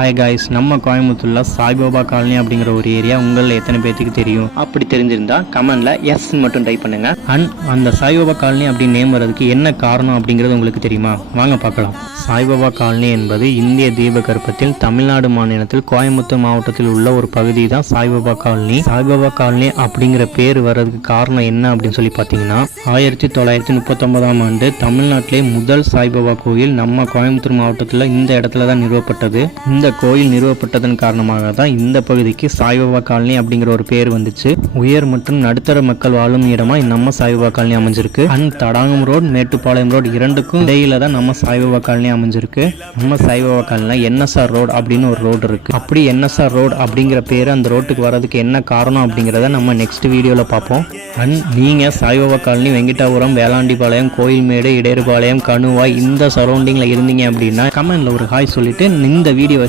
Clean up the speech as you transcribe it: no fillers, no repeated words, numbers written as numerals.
Hi guys, நம்ம கோயம்புத்தூர்ல Saibaba colony அப்படிங்கிற ஒரு ஏரியா உங்களில் எத்தனை பேருக்கு தெரியும்? அப்படி தெரிஞ்சிருந்தா கமெண்ட்ல எஸ் மட்டும் டைப் பண்ணுங்க. அண்ட் அந்த சாய்பாபா காலனி அப்படின்னு நேம் வர்றதுக்கு என்ன காரணம் அப்படிங்கிறது உங்களுக்கு தெரியுமா? வாங்க பார்க்கலாம். சாய்பாபா காலனி என்பது இந்திய தீபகற்பத்தில் தமிழ்நாடு மாநிலத்தில் கோயம்புத்தூர் மாவட்டத்தில் உள்ள ஒரு பகுதி தான் சாய்பாபா காலனி. சாய்பாபா காலனி அப்படிங்கிற பேர் வர்றதுக்கு காரணம் என்ன அப்படின்னு சொல்லி பார்த்தீங்கன்னா, 1939ஆம் ஆண்டு தமிழ்நாட்டிலே முதல் சாய்பாபா கோயில் நம்ம கோயம்புத்தூர் மாவட்டத்தில் இந்த இடத்துல தான் நிறுவப்பட்டது. இந்த கோயில் நிறுவப்பட்டதன் காரணமாக தான் இந்த பகுதிக்கு சாய்பாபா காலனி அப்படிங்கிற ஒரு பேர் வந்துச்சு. உயர் மற்றும் நடுத்தர மக்கள் வாழும் இடமா நம்ம சாய்பாபா காலனி அமைஞ்சிருக்கு. And Thadagam road, Mettupalayam road இரண்டுக்கும் இடையில தான் நம்ம சாய்பாபா காலனி அமைஞ்சிருக்கு. நம்ம சாய்பாபா காலனில என்எஸ்ஆர் ரோடு அப்படின்னு ஒரு ரோடு இருக்கு. அப்படி என்எஸ்ஆர் ரோடு அப்படிங்கிற பேர் அந்த ரோட்டுக்கு வர்றதுக்கு என்ன காரணம் அப்படிங்கிறத நம்ம நெக்ஸ்ட் வீடியோல பார்ப்போம். அண்ட் நீங்க சாய்பாபா காலனி, வெங்கிட்டாபுரம், வேளாண்டிபாளையம், கோயில்மேடு, இடையர்பாளையம், கணுவாய் இந்த சரௌண்டிங்ல இருந்தீங்க அப்படின்னா கமெண்ட்ல ஒரு ஹாய் சொல்லிட்டு இந்த வீடியோ